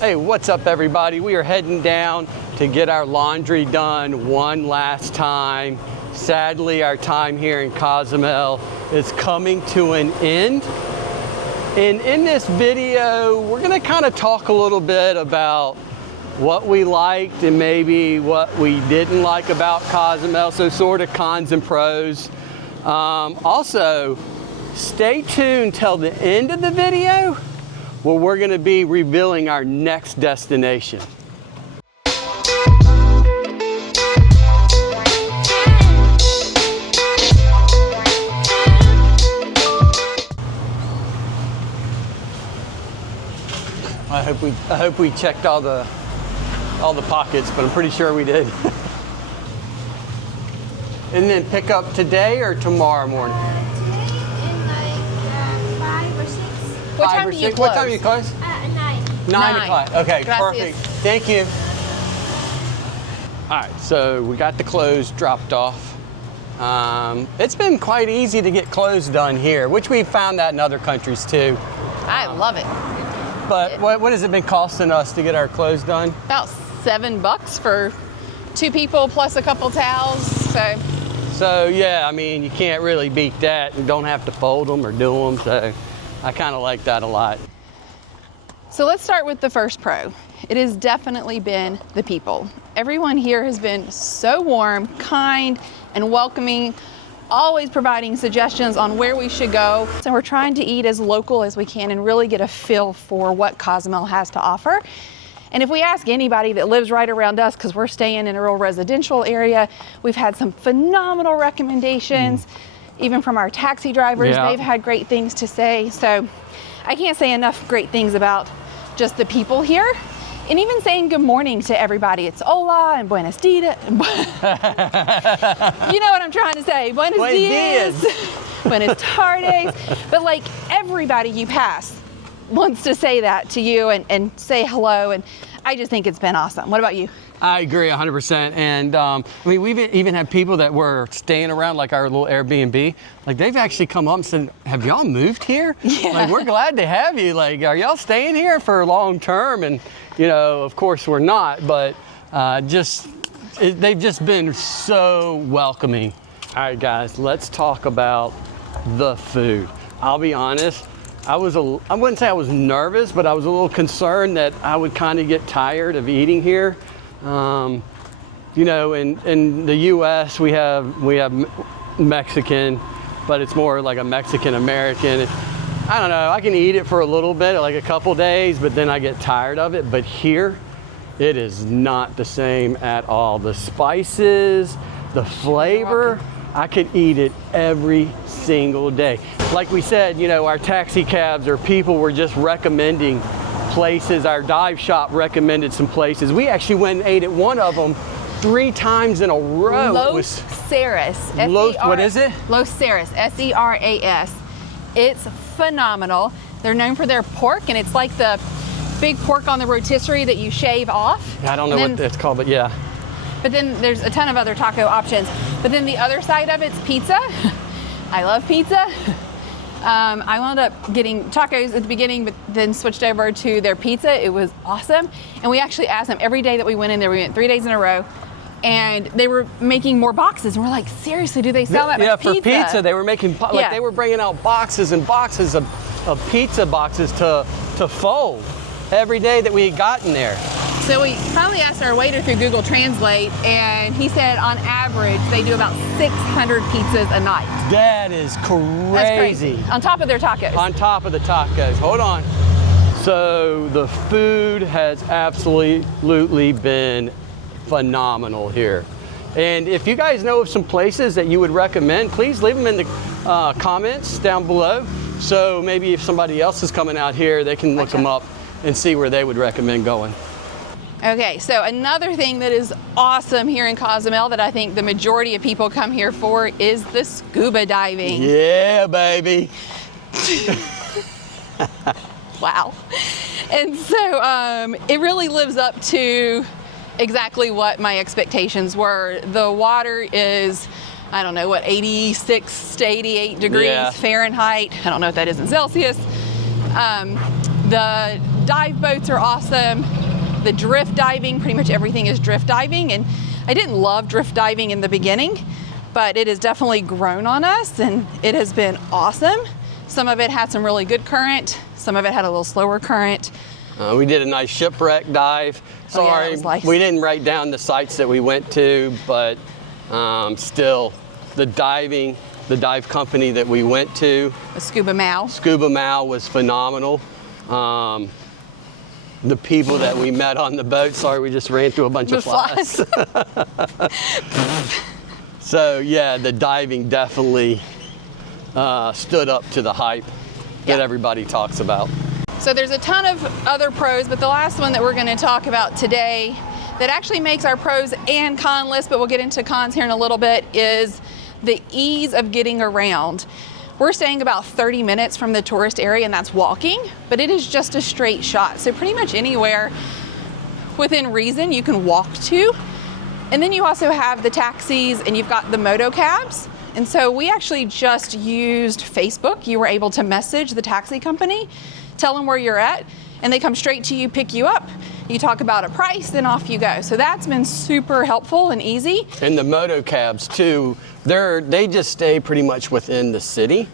Hey, what's up everybody? We are heading down to get our laundry done one last time. Sadly, our time here in Cozumel is coming to an end. And in this video, we're gonna kind of talk a little bit about what we liked and maybe what we didn't like about Cozumel, so sort of cons and pros. Also, stay tuned till the end of the video where we're going to be revealing our next destination. I hope we checked all the pockets, but I'm pretty sure we did. And then pick up today or tomorrow morning? What time do you close? What time do you close? 9. 9 o'clock. Okay, Gracias. perfect. Thank you. All right, so we got the clothes dropped off. It's been quite easy to get clothes done here, which we've found that in other countries too. I love it. But what has it been costing us to get our clothes done? About $7 for 2 people plus a couple towels. So yeah, I mean, you can't really beat that. You don't have to fold them or do them. So I kind of like that a lot. So let's start with the first pro. It has definitely been the people. Everyone here has been so warm, kind, and welcoming, always providing suggestions on where we should go. So we're trying to eat as local as we can and really get a feel for what Cozumel has to offer. And if we ask anybody that lives right around us, because we're staying in a real residential area, we've had some phenomenal recommendations. Even from our taxi drivers, they've had great things to say. So I can't say enough great things about just the people here. And even saying good morning to everybody. It's hola and buenos dias. You know what I'm trying to say. Buenos dias, buenas tardes. But like everybody you pass wants to say that to you and say hello. And I just think it's been awesome. What about you? I agree 100%. And I mean, we've even had people that were staying around, like our little Airbnb, like they've actually come up and said, have y'all moved here? Yeah. Like, we're glad to have you. Like, are y'all staying here for long term? And, you know, of course we're not, but they've just been so welcoming. All right, guys, let's talk about the food. I'll be honest, I wouldn't say I was nervous, but I was a little concerned that I would kind of get tired of eating here. You know, in the U.S. we have Mexican, but it's more like a Mexican-American. I don't know, I can eat it for a little bit, like a couple days, but then I get tired of it. But here, it is not the same at all. The spices, the flavor, I could eat it every single day. Like we said, you know, our taxi cabs or people were just recommending places. Our dive shop recommended some places. We actually went and ate at one of them 3 times in a row. Los Ceras. What is it? Los Ceras, S-E-R-A-S. It's phenomenal. They're known for their pork, and it's like the big pork on the rotisserie that you shave off. I don't know what it's called, but yeah. But then there's a ton of other taco options. But then the other side of it's pizza. I love pizza. I wound up getting tacos at the beginning, but then switched over to their pizza. It was awesome. And we actually asked them every day that we went in there. We went 3 days in a row. And they were making more boxes. And we're like, seriously, do they sell that much pizza? Yeah, for pizza, they were making, like they were bringing out boxes and boxes of pizza boxes to fold every day that we had gotten there. So we finally asked our waiter through Google Translate, and he said on average they do about 600 pizzas a night. That is crazy. That's crazy. On top of their tacos. On top of the tacos. Hold on. So the food has absolutely been phenomenal here. And if you guys know of some places that you would recommend, please leave them in the comments down below. So maybe if somebody else is coming out here, they can look them up and see where they would recommend going. Okay, so another thing that is awesome here in Cozumel that I think the majority of people come here for is the scuba diving. Yeah, baby. Wow. And so it really lives up to exactly what my expectations were. The water is, I don't know, what, 86 to 88 degrees Fahrenheit. I don't know what that is in Celsius. The dive boats are awesome. The drift diving, pretty much everything is drift diving. And I didn't love drift diving in the beginning, but it has definitely grown on us and it has been awesome. Some of it had some really good current. Some of it had a little slower current. We did a nice shipwreck dive. Sorry, we didn't write down the sites that we went to, but still, the dive company that we went to, Scuba Mal was phenomenal. The people that we met on the boat, sorry, we just ran through a bunch of flies. So yeah, the diving definitely stood up to the hype that everybody talks about. So there's a ton of other pros, but the last one that we're going to talk about today that actually makes our pros and con list, but we'll get into cons here in a little bit, is the ease of getting around. We're staying about 30 minutes from the tourist area, and that's walking, but it is just a straight shot. So pretty much anywhere within reason you can walk to. And then you also have the taxis and you've got the moto cabs. And so we actually just used Facebook. You were able to message the taxi company, tell them where you're at, and they come straight to you, pick you up. You talk about a price, then off you go. So that's been super helpful and easy. And the moto cabs too, they just stay pretty much within the city.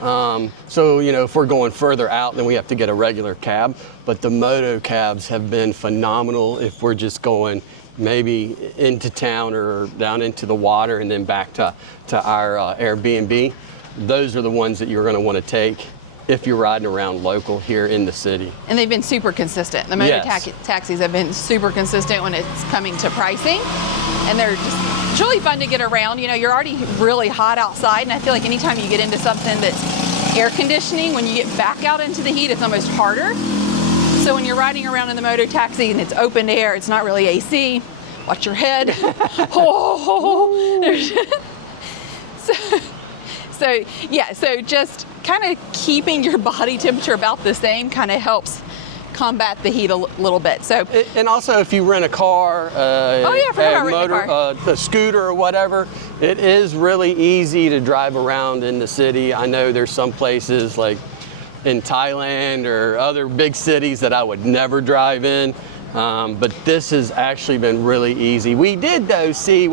So, you know, if we're going further out, then we have to get a regular cab. But the moto cabs have been phenomenal if we're just going maybe into town or down into the water and then back to our Airbnb. Those are the ones that you're going to want to take if you're riding around local here in the city. And they've been super consistent. The moto taxis have been super consistent when it's coming to pricing. And it's really fun to get around. You know, you're already really hot outside, and I feel like anytime you get into something that's air conditioning, when you get back out into the heat, it's almost harder. So when you're riding around in the moto taxi and it's open air, it's not really AC, watch your head. So just kind of keeping your body temperature about the same kind of helps combat the heat a little bit. So, and also if you rent a car, a scooter or whatever, it is really easy to drive around in the city. I know there's some places like in Thailand or other big cities that I would never drive in. But this has actually been really easy. We did though see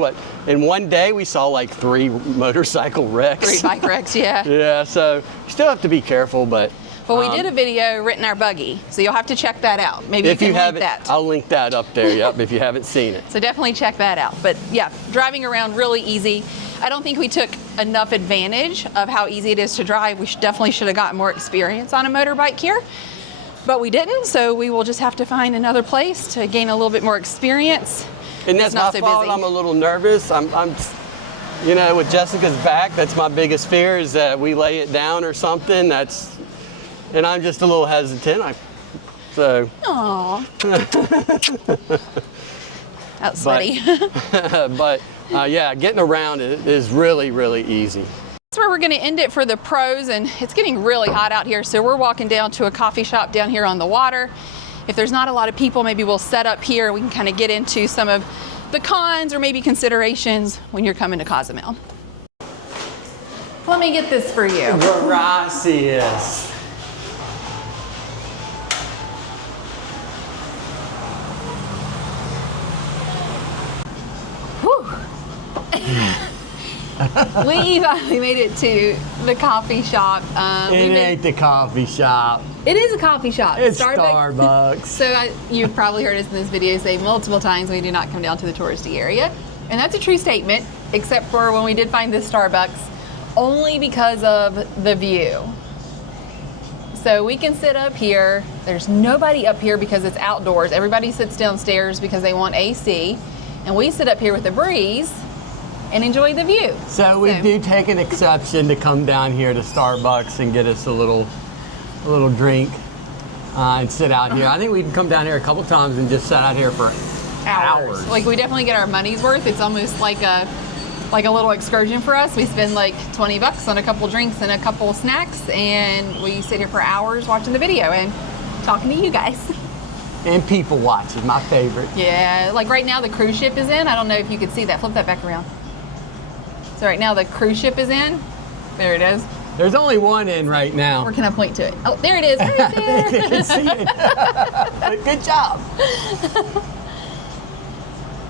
in one day we saw like 3 motorcycle wrecks. 3 bike wrecks, yeah. Yeah, so you still have to be careful, but. Well, we did a video written our buggy, so you'll have to check that out. Maybe if you can link that. I'll link that up there, yep, if you haven't seen it. So definitely check that out. But yeah, driving around really easy. I don't think we took enough advantage of how easy it is to drive. We definitely should have gotten more experience on a motorbike here, but we didn't, so we will just have to find another place to gain a little bit more experience. And that's my fault, I'm a little nervous. I'm, you know, with Jessica's back, that's my biggest fear, is that we lay it down or something. And I'm just a little hesitant. Aww. That's sweaty. But yeah, getting around it is really, really easy. That's where we're going to end it for the pros, and it's getting really hot out here, so we're walking down to a coffee shop down here on the water. If there's not a lot of people, maybe we'll set up here. We can kind of get into some of the cons or maybe considerations when you're coming to Cozumel. Let me get this for you. Gracias. We finally made it to the coffee shop. It ain't the coffee shop. It is a coffee shop. It's Starbucks. So you've probably heard us in this video say multiple times we do not come down to the touristy area. And that's a true statement, except for when we did find this Starbucks, only because of the view. So we can sit up here. There's nobody up here because it's outdoors. Everybody sits downstairs because they want AC. And we sit up here with a breeze and enjoy the view. So we do take an exception to come down here to Starbucks and get us a little drink and sit out here. I think we can come down here a couple times and just sit out here for hours. Like, we definitely get our money's worth. It's almost like a little excursion for us. We spend like 20 bucks on a couple drinks and a couple snacks, and we sit here for hours watching the video and talking to you guys. And people watching, my favorite. Yeah, like right now the cruise ship is in. I don't know if you could see that. Flip that back around. So right now the cruise ship is in. There it is. There's only one in right now. Where can I point to it? Oh, there it is, right there. They can see it. Good job.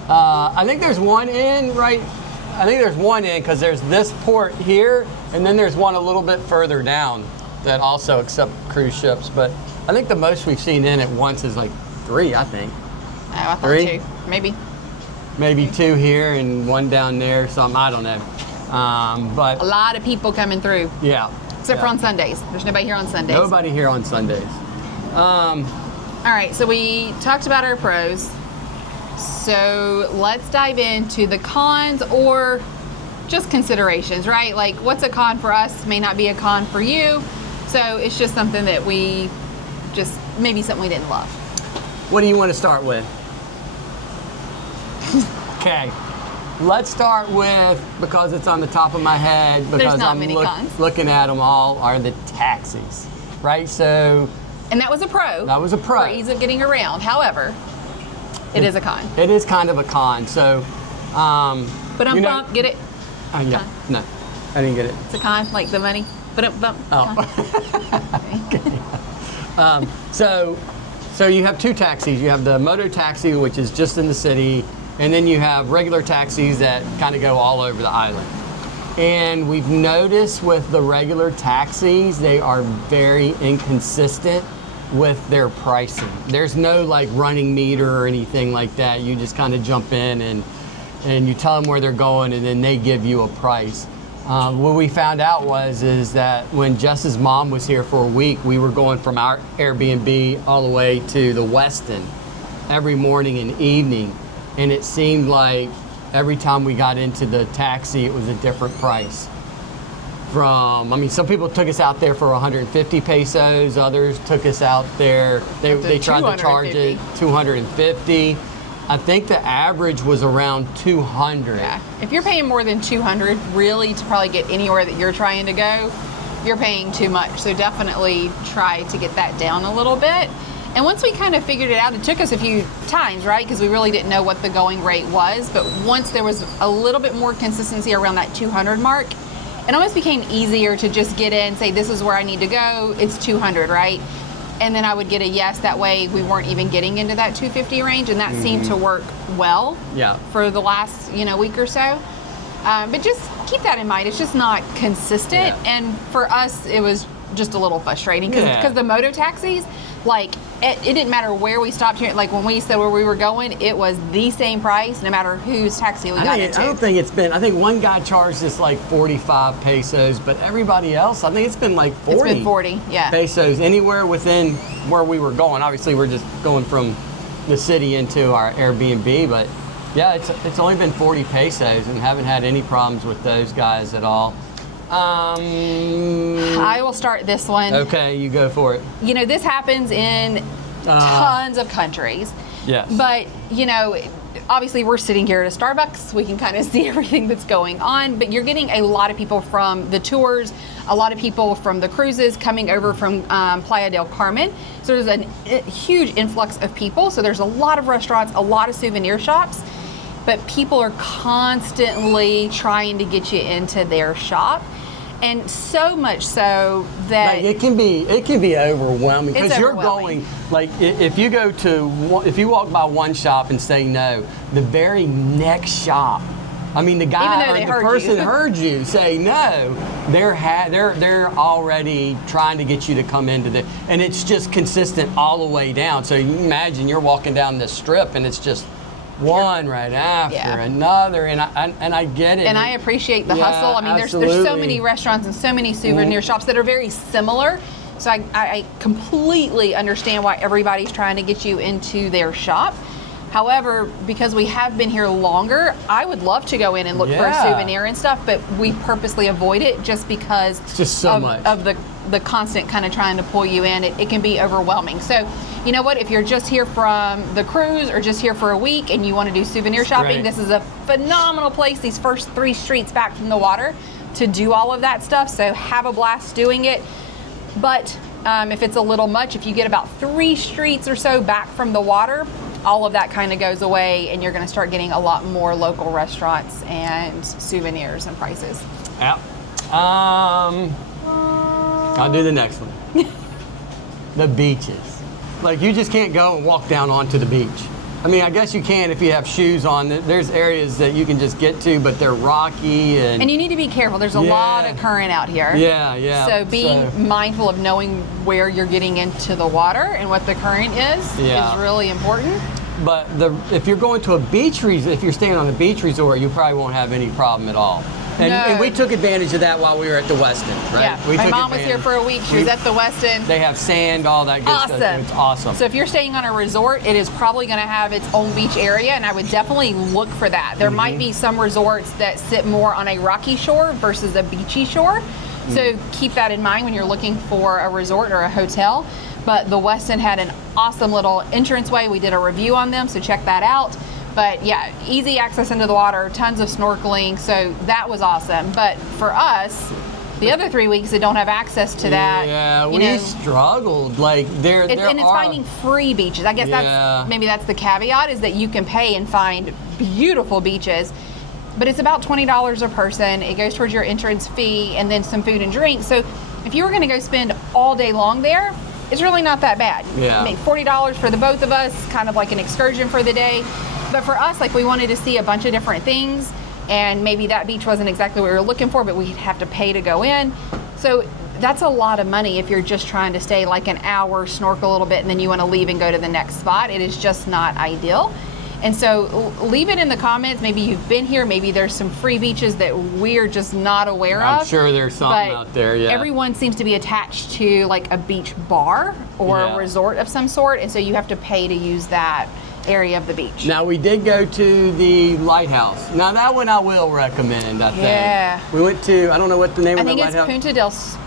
I think there's one in right. I think there's one in because there's this port here, and then there's one a little bit further down that also accept cruise ships. But I think the most we've seen in at once is like 3. I think. Oh, I thought 3, 2, maybe. Maybe 2 here and 1 down there. Something I don't know. But A lot of people coming through, yeah. except for on Sundays. There's nobody here on Sundays. Nobody here on Sundays. All right, so we talked about our pros. So let's dive into the cons or just considerations, right? Like what's a con for us may not be a con for you. So it's just something that we just, maybe something we didn't love. What do you want to start with? Okay. Let's start with, because it's on the top of my head, because not I'm many cons. looking at them all, are the taxis, right? So And that was a pro. that was a pro. For ease of getting around. However, it is a con. It is kind of a con. So, But you know- bump, get it? yeah, no, I didn't get it. It's a con, like the money. But bump. So you have 2 taxis. You have the moto taxi, which is just in the city, and then you have regular taxis that kind of go all over the island. And we've noticed with the regular taxis, they are very inconsistent with their pricing. There's no like running meter or anything like that. You just kind of jump in and you tell them where they're going, and then they give you a price. What we found out is that when Jess's mom was here for a week, we were going from our Airbnb all the way to the Westin every morning and evening, and it seemed like every time we got into the taxi, it was a different price. Some people took us out there for 150 pesos, others took us out there, they tried to charge it 250. I think the average was around 200. Yeah. If you're paying more than 200, really, to probably get anywhere that you're trying to go, you're paying too much. So definitely try to get that down a little bit. And once we kind of figured it out, it took us a few times, right? Because we really didn't know what the going rate was. But once there was a little bit more consistency around that 200 mark, it almost became easier to just get in, say, this is where I need to go. It's 200, right? And then I would get a yes. That way we weren't even getting into that 250 range, and that seemed to work well for the last week or so. But just keep that in mind. It's just not consistent, and for us, it was just a little frustrating because the moto taxis, like it didn't matter where we stopped here. Like when we said where we were going, it was the same price no matter whose taxi we got into. I don't think it's been. I think one guy charged us like 45 pesos, but everybody else, I think it's been like 40. It's been 40, yeah. Pesos anywhere within where we were going. Obviously, we're just going from the city into our Airbnb, but yeah, it's only been 40 pesos, and haven't had any problems with those guys at all. I will start this one. Okay, you go for it. This happens in tons of countries. Yes. But, obviously we're sitting here at a Starbucks. We can kind of see everything that's going on. But you're getting a lot of people from the tours, a lot of people from the cruises coming over from Playa del Carmen. So there's a huge influx of people. So there's a lot of restaurants, a lot of souvenir shops. But people are constantly trying to get you into their shop. And so much so that it can be overwhelming because you're overwhelming. going like if you walk by one shop and say no, the very next shop, I mean the guy or the person heard you say no, they're already trying to get you to come into and it's just consistent all the way down. So you imagine you're walking down this strip and it's just one right after another, and I get it. And I appreciate the hustle. I mean, there's so many restaurants and so many souvenir shops that are very similar. So I completely understand why everybody's trying to get you into their shop. However, because we have been here longer, I would love to go in and look for a souvenir and stuff, but we purposely avoid it just because it's just so much of the constant kind of trying to pull you in. It can be overwhelming. So you know what, if you're just here from the cruise or just here for a week and you want to do souvenir shopping, this is a phenomenal place, these first 3 streets back from the water, to do all of that stuff. So have a blast doing it. But if it's a little much, if you get about 3 streets or so back from the water, all of that kind of goes away, and you're going to start getting a lot more local restaurants and souvenirs and prices. Yeah. I'll do the next one. The beaches. Like, you just can't go and walk down onto the beach. I mean, I guess you can if you have shoes on. There's areas that you can just get to, but they're rocky and you need to be careful. There's a lot of current out here. Yeah, yeah. So being mindful of knowing where you're getting into the water and what the current is really important. But if you're going to a beach resort, if you're staying on a beach resort, you probably won't have any problem at all. And we took advantage of that while we were at the Westin, right? Yeah, my mom was here for a week. She was at the Westin. They have sand, all that good stuff. It's awesome. So if you're staying on a resort, it is probably going to have its own beach area, and I would definitely look for that. There might be some resorts that sit more on a rocky shore versus a beachy shore. So keep that in mind when you're looking for a resort or a hotel. But the Westin had an awesome little entranceway. We did a review on them, so check that out. But yeah, easy access into the water, tons of snorkeling, so that was awesome. But for us, the other 3 weeks that don't have access to that, yeah, we struggled. Like it's finding free beaches. I guess that's the caveat, is that you can pay and find beautiful beaches, but it's about $20 a person. It goes towards your entrance fee and then some food and drink. So if you were going to go spend all day long there, it's really not that bad. Yeah. I mean, $40 for the both of us, kind of like an excursion for the day. But for us, like, we wanted to see a bunch of different things, and maybe that beach wasn't exactly what we were looking for, but we'd have to pay to go in. So that's a lot of money if you're just trying to stay like an hour, snorkel a little bit, and then you want to leave and go to the next spot. It is just not ideal. And so leave it in the comments. Maybe you've been here. Maybe there's some free beaches that we're just not aware of. I'm sure there's something out there, yeah. Everyone seems to be attached to like a beach bar or a resort of some sort, and so you have to pay to use that area of the beach. Now, we did go to the lighthouse. Now, that one I will recommend, I think. Yeah. We went to, I don't know what the name of the lighthouse. I think it's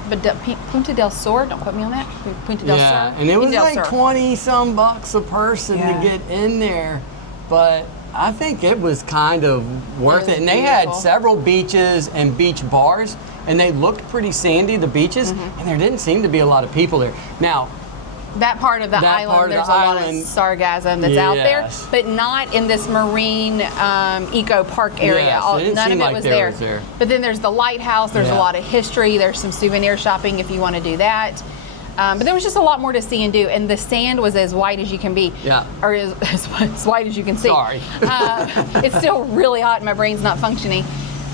Punta del Sur. Don't quote me on that. Punta del Sur. Yeah, and it was like 20-some bucks a person to get in there. But I think it was kind of worth it. And they had several beaches and beach bars, and they looked pretty sandy, the beaches, and there didn't seem to be a lot of people there. Now, that part of the island, there's a lot of sargassum that's out there, but not in this marine eco park area. None of it was there. But then there's the lighthouse. There's a lot of history. There's some souvenir shopping if you want to do that. But there was just a lot more to see and do, and the sand was as white as you can be, or as white as you can see. Sorry. It's still really hot, and my brain's not functioning.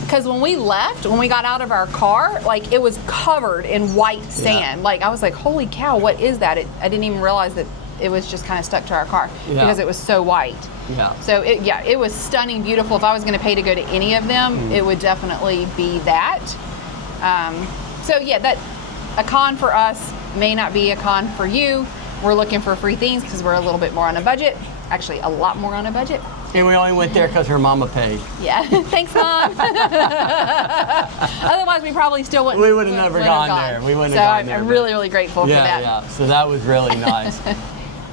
Because when we got out of our car, like, it was covered in white sand. Like, I was like, holy cow, what is that? I didn't even realize that it was just kind of stuck to our car because it was so white. Yeah. So it was stunning, beautiful. If I was going to pay to go to any of them, it would definitely be that. So yeah, that a con for us may not be a con for you. We're looking for free things because we're a little bit more on a budget. Actually, a lot more on a budget. And we only went there because her mama paid. Yeah, thanks, Mom. Otherwise, we probably still wouldn't. We would have never gone there. We wouldn't have gone there. I'm really, really grateful for that. Yeah, so that was really nice.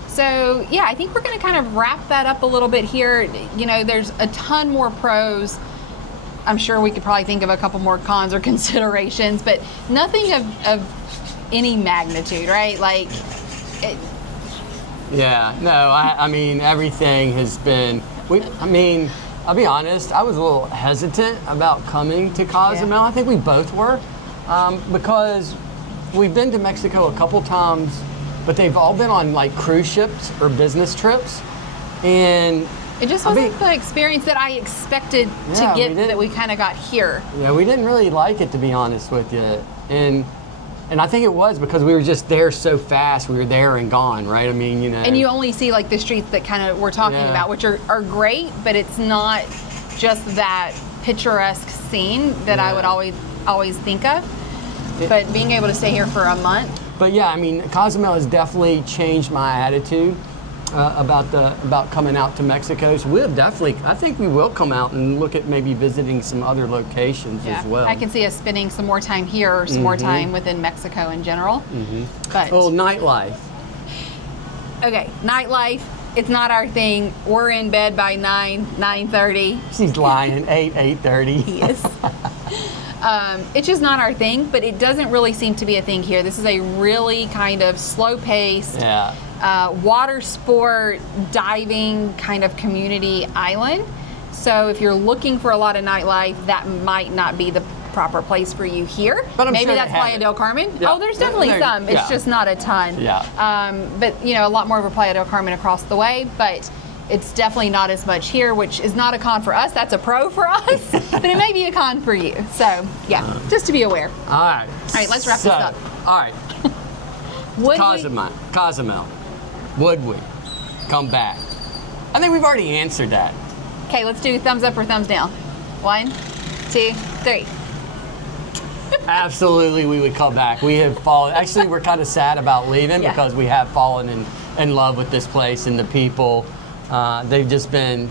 So, yeah, I think we're going to kind of wrap that up a little bit here. You know, there's a ton more pros. I'm sure we could probably think of a couple more cons or considerations, but nothing of any magnitude, right? Like, I mean, everything has been, I'll be honest, I was a little hesitant about coming to Cozumel. Yeah. I think we both were, because we've been to Mexico a couple times, but they've all been on like cruise ships or business trips. And it just wasn't the experience that I expected to get that we kind of got here. Yeah, we didn't really like it, to be honest with you. And I think it was because we were just there so fast. We were there and gone, right? I mean, you know. And you only see like the streets that kind of we're talking about, which are great, but it's not just that picturesque scene that I would always think of. But being able to stay here for a month. But yeah, I mean, Cozumel has definitely changed my attitude about coming out to Mexico. So we'll definitely, I think we will come out and look at maybe visiting some other locations as well. I can see us spending some more time here or some more time within Mexico in general. But nightlife. Okay, nightlife. It's not our thing. We're in bed by 9:30. She's lying. 8:30. Yes. It's just not our thing, but it doesn't really seem to be a thing here. This is a really kind of slow-paced, water sport, diving kind of community island. So if you're looking for a lot of nightlife, that might not be the proper place for you here. But I'm maybe sure they that's have Playa it. del Carmen. Yeah. Oh, there's definitely some. It's Yeah. just not a ton. Yeah. But you know, a lot more of a Playa del Carmen across the way, but it's definitely not as much here, which is not a con for us. That's a pro for us, but it may be a con for you. So yeah, just to be aware. All right. All right, let's wrap this up. All right. Would Cozumel. Would we come back? I think we've already answered that. Okay, let's do thumbs up or thumbs down. 1, 2, 3. Absolutely, we would come back. We have fallen. Actually, we're kind of sad about leaving Yeah. because we have fallen in love with this place and the people. They've just been.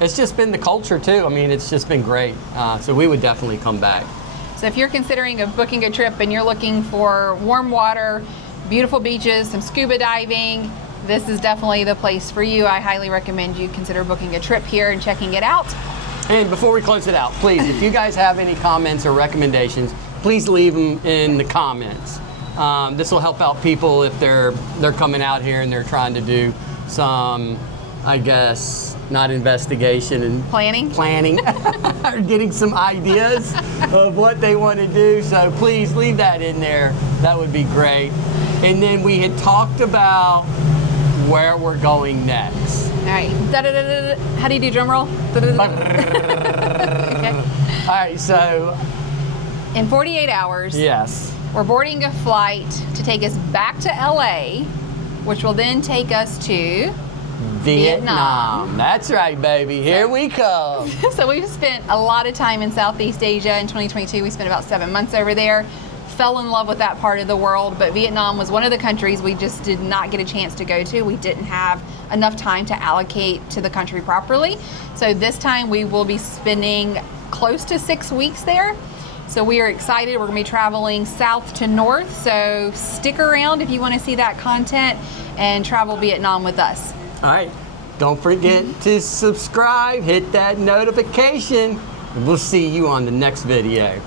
It's just been the culture too. I mean, it's just been great. So we would definitely come back. So if you're considering of booking a trip and you're looking for warm water, beautiful beaches, some scuba diving, this is definitely the place for you. I highly recommend you consider booking a trip here and checking it out. And before we close it out, please, if you guys have any comments or recommendations, please leave them in the comments. This will help out people if they're coming out here and they're trying to do some, I guess, not investigation and planning or getting some ideas of what they want to do. So please leave that in there. That would be great. And then we had talked about where we're going next. All right. Da-da-da-da-da. How do you do drum roll? Okay. All right, so In 48 hours, yes. we're boarding a flight to take us back to LA, which will then take us to Vietnam. That's right, baby. Here we come. So we've spent a lot of time in Southeast Asia. In 2022, we spent about 7 months over there. Fell in love with that part of the world, but Vietnam was one of the countries we just did not get a chance to go to. We didn't have enough time to allocate to the country properly. So this time we will be spending close to 6 weeks there. So we are excited. We're gonna be traveling south to north. So stick around if you wanna see that content and travel Vietnam with us. All right. Don't forget to subscribe, hit that notification, and we'll see you on the next video.